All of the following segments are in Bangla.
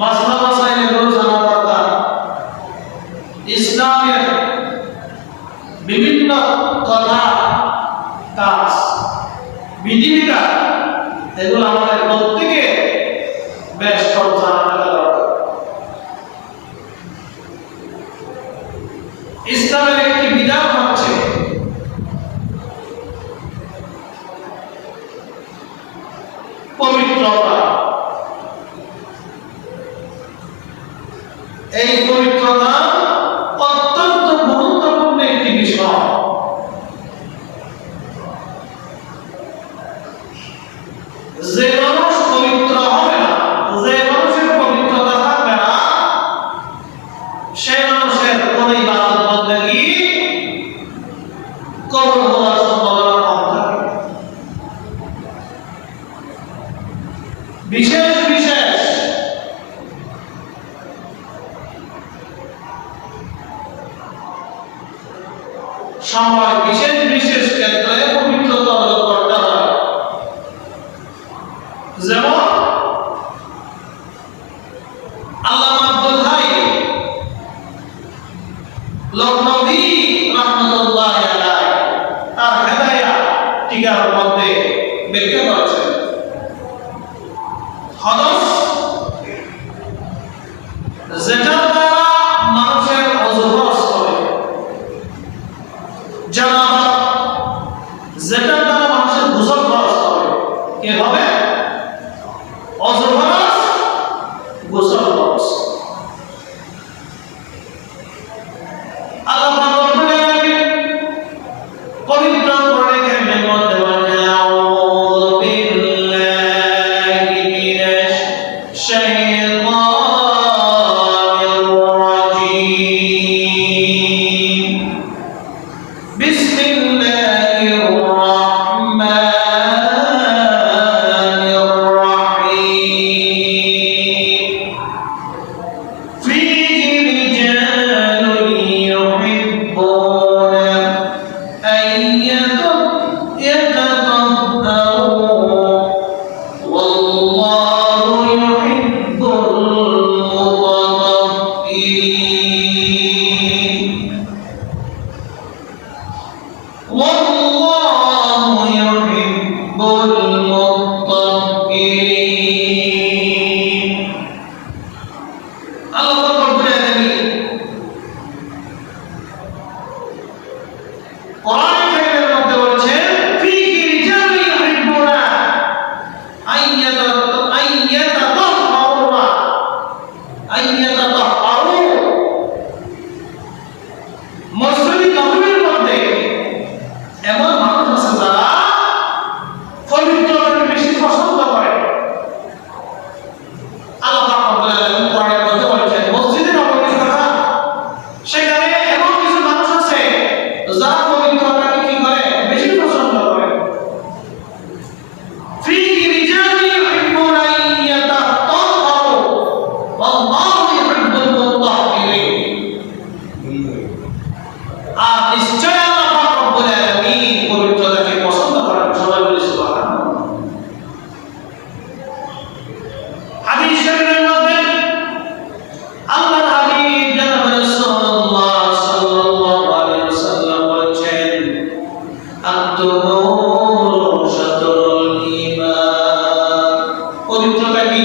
মাসলা মাসাইলে রোজ কথা কাজ বিধিবিধান এগুলো আমাদের প্রত্যেকে বেশ কম জানা থাকা দরকার। ইসলামের একটি বিধান হচ্ছে পবিত্রতা। এই পবিত্রতা অত্যন্ত গুরুত্বপূর্ণ একটি বিষয়। যে মানুষ পবিত্র হবে না, যে মানুষের পবিত্রতা থাকবে না, সে মানুষের কোন ইবাদত বন্দেগী কবুল হওয়ার সম্ভাবনা কম থাকে। বিশেষ বিশেষ সময় বিশেষ বিশেষ ক্ষেত্রে পবিত্রতা অর্জন করতে হয়। যেমন আল্লামা আব্দুল হাই লখনভী রাহমাতুল্লাহ আলাইহি তার হেদায়া টিকার মধ্যে ব্যাখ্যা করেছেন, হদস যেটার দ্বারা মানুষের ওযু খরচ করে, জানাবত যেটার দ্বারা মানুষের গোসল খরচ করে, কে হবে? ওযু খরচ, গোসল খরচ। আল্লাহ রাব্বুল আলামিন পবিত্র কোরআনে কারীমের মধ্যে বলেন, আউযু বিল্লাহি মিনাশ শাইতানির রাজীম। বিসমিল্লাহির রাহমানির রাহিম। ফীহি রিজালুন ইউহিব্বুনা আন ইয়াতাতাহহারু ওয়াল্লাহু ইউহিব্বুল মুতাতাহহিরিন। والله يحب المطهرين। الله رب العالمين কোরআন কারীমের মধ্যে বলেছেন, ফীহি রিজালুন ইউহিব্বুনা আন ইয়াতাতাহহারু। মসজিদ নববীর মধ্যে এমন মানুষ আছে যারা পবিত্রতাকে বেশি পছন্দ করে। আল্লাহ রাব্বুল আলামিন কোরআনের মধ্যে বলেছেন মসজিদে নববীর কথা, সেখানে এমন কিছু মানুষ আছে যারা পবিত্রতাকে কি করে? বেশি পছন্দ করে। ফীহি রিজালুন ইউহিব্বুনা আন ইয়াতাতাহহারু ওয়াল্লাহু ইউহিব্বুল মুতাহহিরিন। আর নিশ্চয় আল্লাহ রাব্বুল আলামিন পবিত্রতাকে পছন্দ করেন। সবাই বলি সুবহানাল্লাহ। হাদিস শরীফের মধ্যে আল্লাহর হাবিব জনাব রাসূলুল্লাহ সাল্লাল্লাহু আলাইহি ওয়াসাল্লাম বলেছেন, আত-তুহুর শাতরুল ঈমান। পবিত্রতা কি?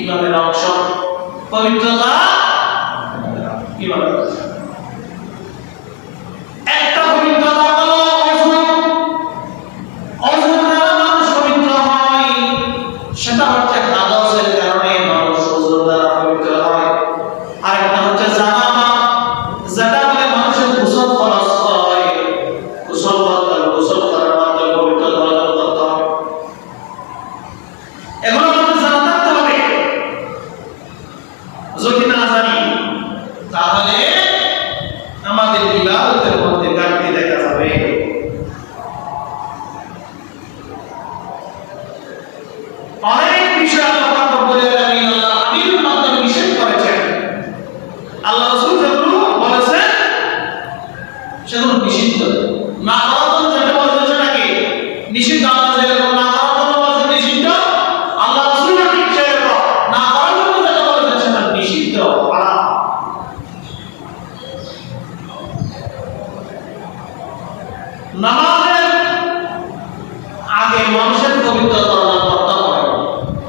ঈমানের অংশ। পবিত্রতা ঈমানের অংশ। একটা পবিত্রতা হলো ওযু। ওযু দ্বারা মানুষ পবিত্র হয়, সেটা হচ্ছে হাদাসের কারণে মানুষ ওযুর দ্বারা পবিত্র হয়। আরেকটা হচ্ছে জানাবা, যেটা বলে মানুষের গোসল খরচ হয়, গোসল করার মাধ্যমে পবিত্রতা অর্জন করতে হয়। এগুলো আমাদের জানা থাকতে হবে। যদি না জানি তাহলে আমাদের ইবাদতের মধ্যে ঘাটতি দেখা যাবে। অনেক বিষয় আল্লাহ রাব্বুল আলামিন আল্লাহ হাবিবের মাধ্যমে নিষেধ করেছেন। আল্লাহ রাসূল যেগুলো বলেছেন সেগুলো নিষিদ্ধ। না করার জন্য যেটা বলেছেন সেটা কি? নিষিদ্ধ। আল্লাহ যেরকম না করার জন্য বলেছেন নিষিদ্ধ, আল্লাহ রাসূল ঠিক সেরকম না করার জন্য যেটা বলেছেন সেটা নিষিদ্ধ। নামাজের আগে মানুষের পবিত্রতা অর্জন করতে হয়।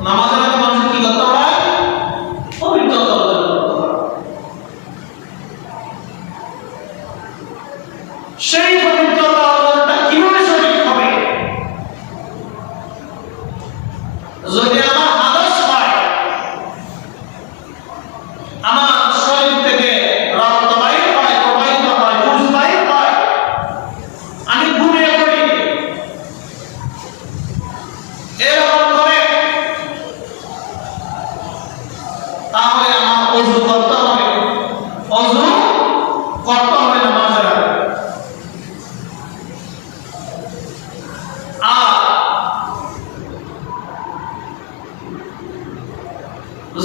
নামাজের আগে মানুষের কি করতে হয়? পবিত্রতা অর্জন করতে হয়। সেই পবিত্রতা অর্জনটা কিভাবে সঠিক হবে? যদি আমার আদর্শ হয়, আমার শরীর থেকে রক্ত বাইর হয়, প্রবাহিত হয়, পুরুষ বাইর হয়, আমি ঘুমিয়ে পড়ি, এরকম করে, তাহলে আমার ওযু করতে হবে। ওযু করতে হবে নামাজের আগে। আর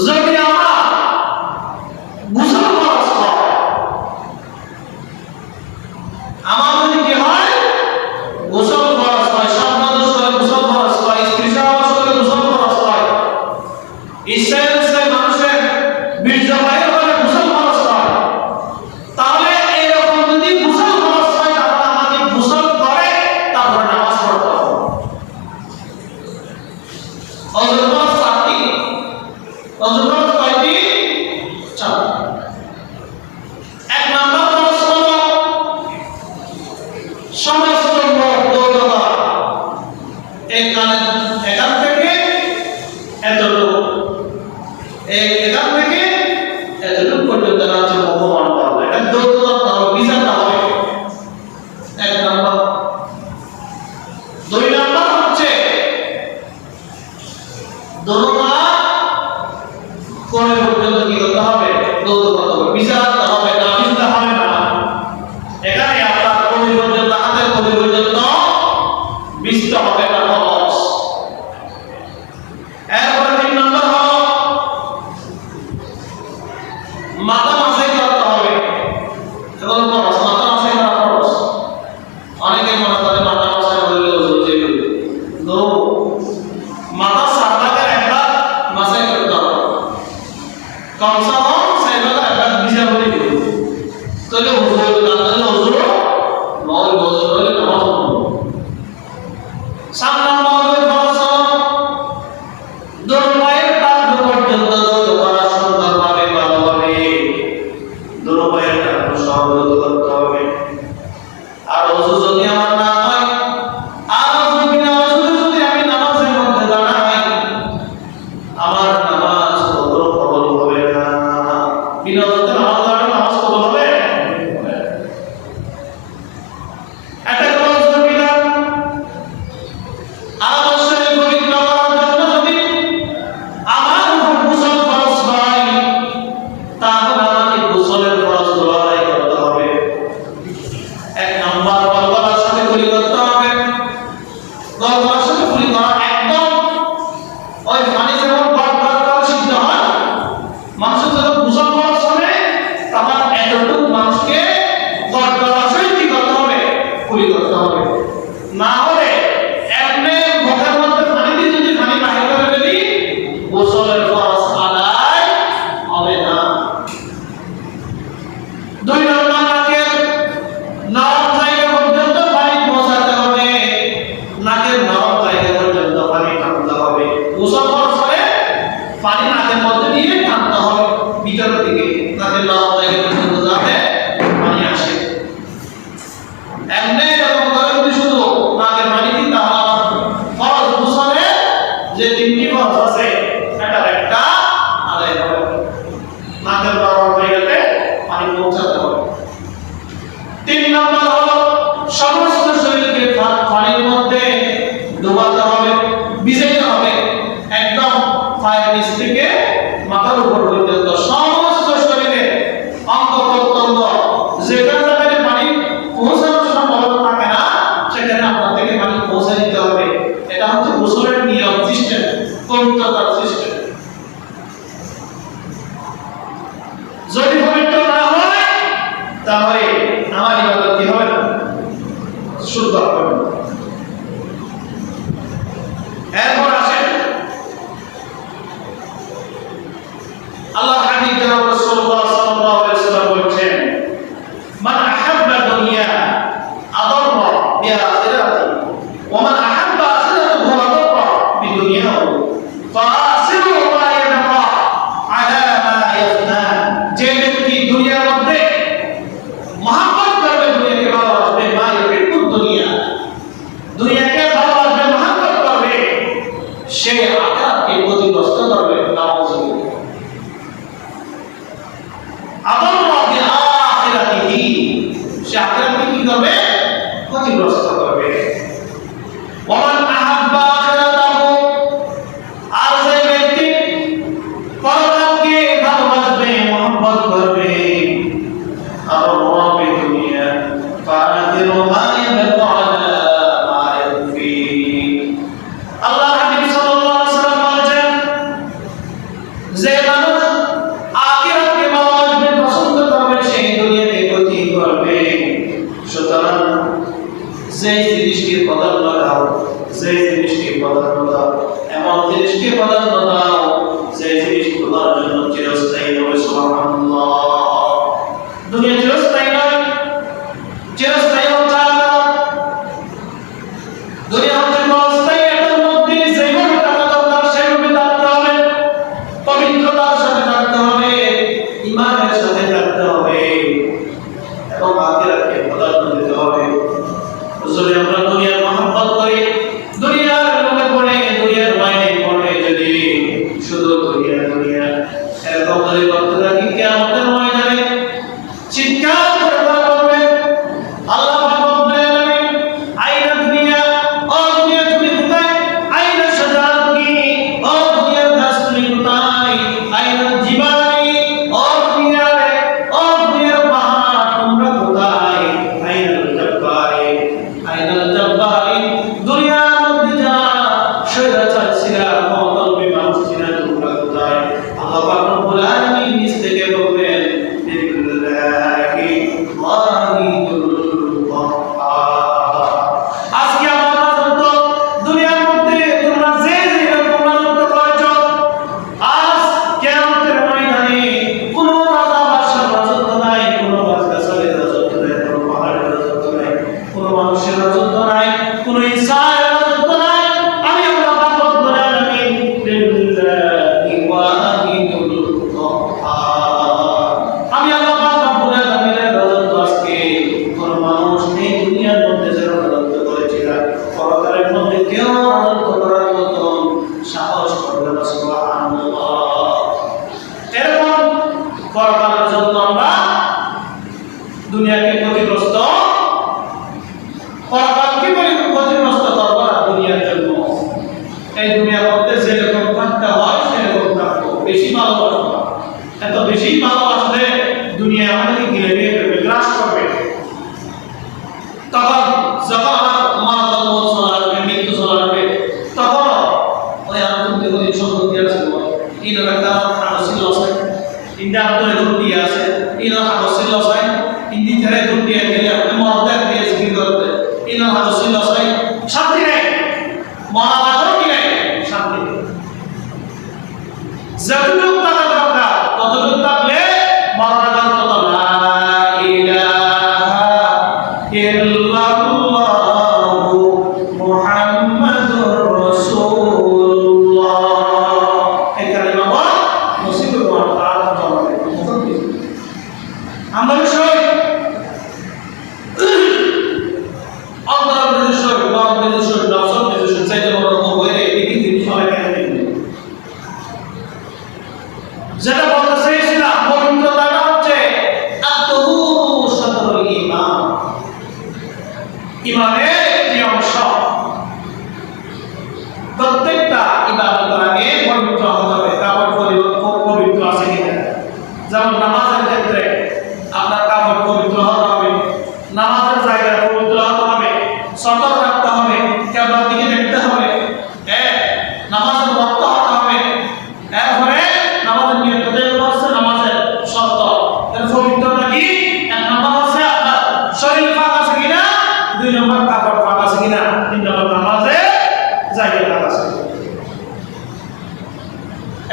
যদি আমার গোসল ফরজ হয়, আমার যদি কি হয়? গোসল ফরজ হয়, সন্তানের সাথে গোসল ফরজ হয়, স্ত্রী সহবাস করে গোসল ফরজ হয়, ইসরায়েলের মানুষের বীর্য বাইর হলে গোসল ফরজ হয়, তাহলে এরকম যদি গোসল ফরজ হয়, তাহলে আমাকে গোসল করে তারপর নামাজ পড়তে হবে। ওযুর ফরজ চারটি। ওযুর ফরজ কয়টি? চারটি। এক নাম্বার ফরজ হলো সমস্ত মুখ দৌড়া, এখান থেকে এতটুকু, এখান থেকে এতটুকু পর্যন্ত হচ্ছে মুখমান পাবো, এটা দৌড়া হবে, বিচারটা হবে। এক নাম্বার। দুই নাম্বার হচ্ছে দৌড়া করে পর্যন্ত কি করতে হবে? দৌড় করতে হবে, বিচারতে হবে, না বিচারতে হবে না। এখানে আপনার কবি পর্যন্ত, হাতের কবি পর্যন্ত বিচতে হবে না খরচ। এরপরে তিন নম্বর হলো মাথা মাসাই করতে হবে। এখন খরচ, মাথা মাসাই করা খরচ। অনেকে মনে করে মাথা মাসাই করলে ওযু যাবে। নো, মাথা 7 ভাগের 1 ভাগ মাসাই করতে হবে। কমসে কম 6 ভাগের 1 ভাগ ভিজা করে দিবে। তাহলে ওযু হবে না, তাহলে ওযু নয়, ওযু হলে নামাজ হবে। 7 নম্বর ফরজ দুই পায়ের টাকনু পর্যন্ত দৌড় করা সুন্দরভাবে, ভালোভাবে দুই পায়ের টাকনু সহ দৌড় করতে হবে। আর ওযু যদি আমার না হয়, আর ওযু বিনা ওযুতে যদি আমি নামাজের মধ্যে দাঁড়াই, আমার নামাজ কবুল হবে না। বিনা ওযুতে নামাজ দাঁড়ালে নামাজ কবুল হবে? এটা হলো ওযুর বিধান। আর অবশ্যই পবিত্র করার জন্য যদি আমার উপর গোসল ফরজ হয়, তাহলে আমাকে গোসলের ফরজগুলো আদায় করতে হবে। এক নাম্বার, গলগলার সাথে কুলি করতে হবে। গলগলার সাথে কুলি করা একদম ওই পানি যেমন গট গট করে সিদ্ধ হয়, মানুষের যখন গোসল ফরজ হবে, তখন এতটুকু মানুষকে গলগলার সহিত কি করতে হবে? কুলি করতে হবে। না হলে এমনি মুখের মধ্যে পানি দিয়ে যদি পানি বাহির করে ফেলি, গোসলের ফরজ আদায় হবে না। দুই নম্বর, নাকের নরম জায়গা পর্যন্ত পানি পৌঁছাতে হবে। নাকের নরম জায়গা পর্যন্ত পানি টানতে হবে। গোসল ফরজ হলে পানি নাকের মধ্যে দিয়ে টানতে হবে ভিতর দিকে, নাকের নরম জায়গা পর্যন্ত যাতে পানি আসে। এমনি এরকম করে যদি শুধু নাকের পানি দিই, তাহলে ফরজ গোসলে যে 3টি ফরজ আছে, এটার একটা আদায় হবে। নাকের নরম জায়গাতে পানি পৌঁছাতে হবে। 3 নম্বর হলো সমস্ত শরীরকে পানির মধ্যে ডুবাতে হবে, ভিজাইতে হবে। একদম পায়ের নিচ থেকে মাথার উপর পর্যন্ত সমস্ত শরীরে অঙ্গ প্রত্যঙ্গ যেখানে যেখানে পানি পৌঁছানোর সম্ভাবনা থাকে না, সেখানে আপনার থেকে পানি পৌঁছে দিতে হবে। এটা হচ্ছে গোসলের নিয়ম, সিস্টেম, পবিত্রতার সিস্টেম। যদি পবিত্র না হয়, তাহলে আমার ইবাদত কি হবে না? শুদ্ধ হবে না। এরপর আসেন আল্লাহ হাবিব জনাব রাসূলুল্লাহ সাল্লাল্লাহু আলাইহি ওয়াসাল্লাম বলেছেন, মান আহাব্বা দুনিয়া আদাররা বিহা জন্য আমরা দুনিয়াকে ক্ষতিগ্রস্ত পরকালকে ক্ষতিগ্রস্ত করব না দুনিয়ার জন্য। এই দুনিয়ার মধ্যে যেরকম থাকতে হয় সেরকম থাকবো, বেশি ভালোবাসবো না। এত বেশি ভালোবাসলে দুনিয়া আমাদেরকে ঘিরে নিয়ে ফেলবে, গ্রাস করবে। তখন যখন মারা যাবো, চলে আসবে, মৃত্যু চলে আসবে, তখন ওই আনন্দ সম্পত্তি আছে ইনার একটা ছিল আছে ইন্ডিয়া আন্তরে দুটি আছে ইনার হাত ছিল আছে ইন্দি ধরে দুটি গেলে আপনি মরদের দিয়ে জিকির করতে ইনার হাত ছিল আছে শান্তি নেই, মারা যাবে কি নেই, শান্তি নেই। যতটুকু টাকা দরকার ততটুকু থাকলে মারা যাবে তত লা ইলাহা ইল্লাল্লাহু মুহাম্মাদুর রাসূলুল্লাহ এই কালিমা বল মুসিবত ওয়া তাআলা জবাবে আমরা সবাই আল্লাহর বিশেষ বাবা বিশেষ নফস বিশেষ চাইতে বড় হয়ে এই দিন সবাই কেন যেটা বলতে চাইছিলাম পবিত্রতাটা হচ্ছে আত-তাহুরু শাতরুল ঈমান, ঈমানের একটি অংশ। প্রত্যেকটা ইবাদতের আগে পবিত্র হতে হবে, কাপড় পবিত্র আছে কিনা। যেমন নামাজের ক্ষেত্রে আপনার কাপড় পবিত্র হতে হবে, নামাজের জায়গায় পবিত্র হতে হবে, সতর্ক রাখতে হবে, কিবলার দিকে দেখতে হবে, নামাজের ওয়াক্ত হতে হবে, এরপরে নামাজের নিয়ত করছে, নামাজের শর্ত এর পবিত্রতা কি। এক নম্বর হচ্ছে আপনার শরীর পাক আছে কিনা, দুই নম্বর কাপড় পাক আছে কিনা, তিন নম্বর নামাজে জায়গা পাক আছে।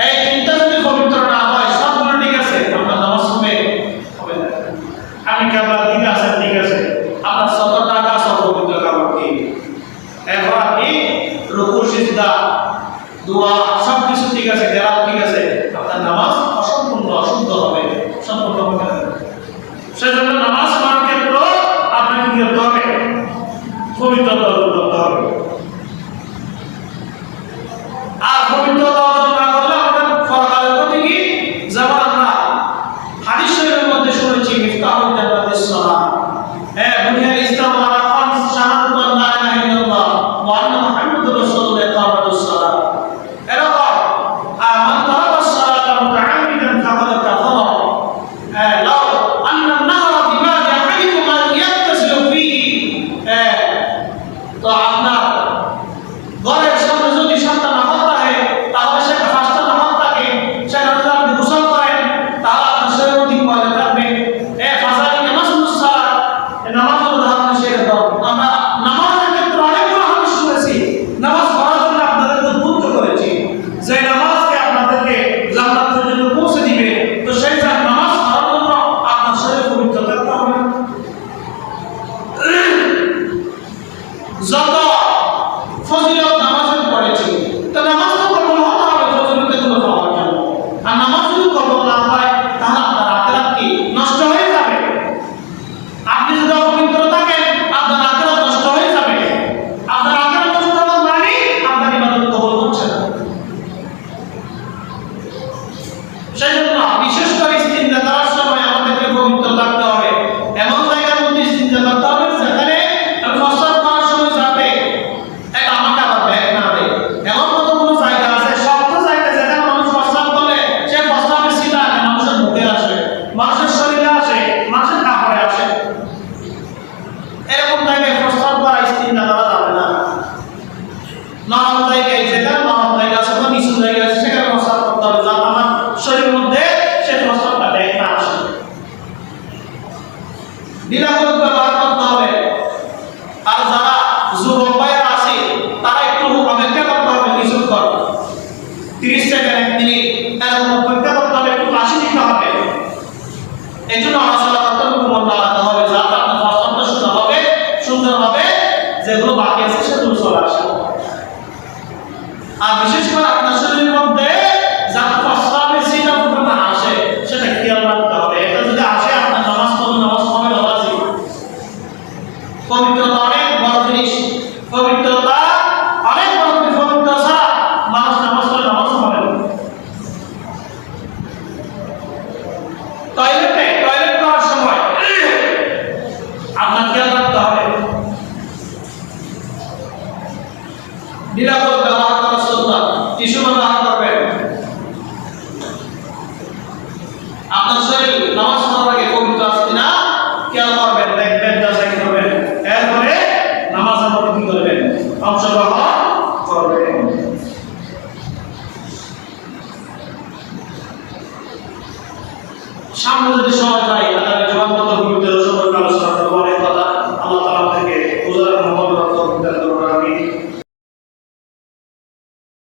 এই তিনটা যদি পবিত্র না হয় সবগুলো ঠিক আছে, আপনার নামাজ হবে হবে না। আপনি কিবলার দিকে আছেন ঠিক আছে, আপনার সতর্কতা আছে পবিত্র কাপড় কি, এখন আপনি রুকু সিজদা দোয়া সবকিছু ঠিক আছে, কেরাত ঠিক আছে, আপনার নামাজ অসম্পূর্ণ অশুদ্ধ হবে, সম্পূর্ণ হবে না। সেজন্য নামাজ পড়ার ক্ষেত্রে আপনাকে কি করতে হবে, পবিত্রতা অর্জন করতে হবে। আর পবিত্রতা অর্জন না করলে আমাদের পরকালের প্রতি কি, যেমন আমরা হাদিস শরীফের মধ্যে শুনেছি মিফতাহুল জান্নাতিস সালাহ, দুনিয়ার ইসলাম ওয়ালা খামস শাহাদাতু লা ইলাহা ইল্লাল্লাহ ওয়া আন্না মুহাম্মাদুর রাসূলুল্লাহ ইকামাতুস সালাহ। এরকম মান তারাকাস সালাতা মুতাআম্মিদান ফাকাদ কাফারা, লাউ আন্না নাহরা বিবাদি আহাদিকুম লা ইয়াত্তাসিলু ফীহি। তো আপনার ঘরের সামনে যদি সাতটা নামাজ থাকে তাহলে সেটা পাঁচটা নামাজ থাকে, সেখানে যদি আপনি গোসল করেন তাহলে আপনার শরীর অধিক ময়লা থাকবে। ফাজাইল নামাজুস সালাত, নামাজের উদাহরণ সেরকম। আমরা নামাজের ক্ষেত্রে অনেকগুলো হাদিস শুনেছি, নামাজ পড়ার জন্য আপনাদেরকে উদ্বুদ্ধ করেছি যে নামাজকে আপনাদেরকে জান্নাত পর্যন্ত পৌঁছে দিবে। তো সেই নামাজ পড়ার জন্য আপনার শরীর পবিত্র থাকতে হবে। যত ফজিলত নামাজের পড়েছি, তো নামাজ তো কবুল হতে হবে ফজিলতগুলো পাওয়ার জন্য। আর নামাজ যদি কবুল না হয় তাহলে আপনার আখিরাত কি নষ্ট হয়ে যাবে। আপনি যদি অপবিত্র থাকেন আপনার আখিরাত নষ্ট হয়ে যাবে। আপনার আখিরাত নষ্ট হওয়া মানে আপনার ইবাদত কবুল হচ্ছে না। সেজন্য বিশেষ করে ইস্তিনজা করার সময় আমাদেরকে পবিত্র থাকতে হবে। এমন জায়গার মধ্যে ইস্তিনজা করতে হবে যেখানে প্রস্রাব করার সময় যাতে এটা আমাকে আবার ব্যাগ না দেয়। এমন কতগুলো জায়গা আছে, শক্ত জায়গা যেখানে মানুষ প্রস্রাব করে সে প্রস্রাবের সিধা মানুষের মুখে আসে, মানুষের শরীরে আসে, মানুষের কাপড়ে আসে। এরকম জায়গায় প্রস্রাব করা ইস্তিনজা করা যাবে না। নরম জায়গায় যেখানে নরম জায়গা আছে বা নিচু জায়গা আছে সেখানে প্রস্রাব করতে হবে, যাতে আমার শরীরের মধ্যে সে প্রস্রাবটা ব্যাগ না আসে। নিরাপদ ব্যবহার করতে হবে। আর যারা যুবক ভাইরা আছে তারা একটু অপেক্ষা করতে হবে, কিছুক্ষণ 30 সেকেন্ড 1 মিনিট এরকম অপেক্ষা করতে হবে, একটু কাশি দিতে হবে। এই জন্য আলোচনা করতে হবে, মন লাগাতে হবে, যাতে আপনার প্রস্তাবটা সুন্দর হবে, যেগুলো বাকি আছে সেগুলো চলে আসে। আর বিশেষ করে আপনার শরীরের মধ্যে যাতে প্রস্তাবের সিটা না আসে সেটা খেয়াল রাখতে হবে। এটা যদি আসে আপনার নামাজ পড়বে নামাজ হবে নামাজি সামনে যদি সময় পাই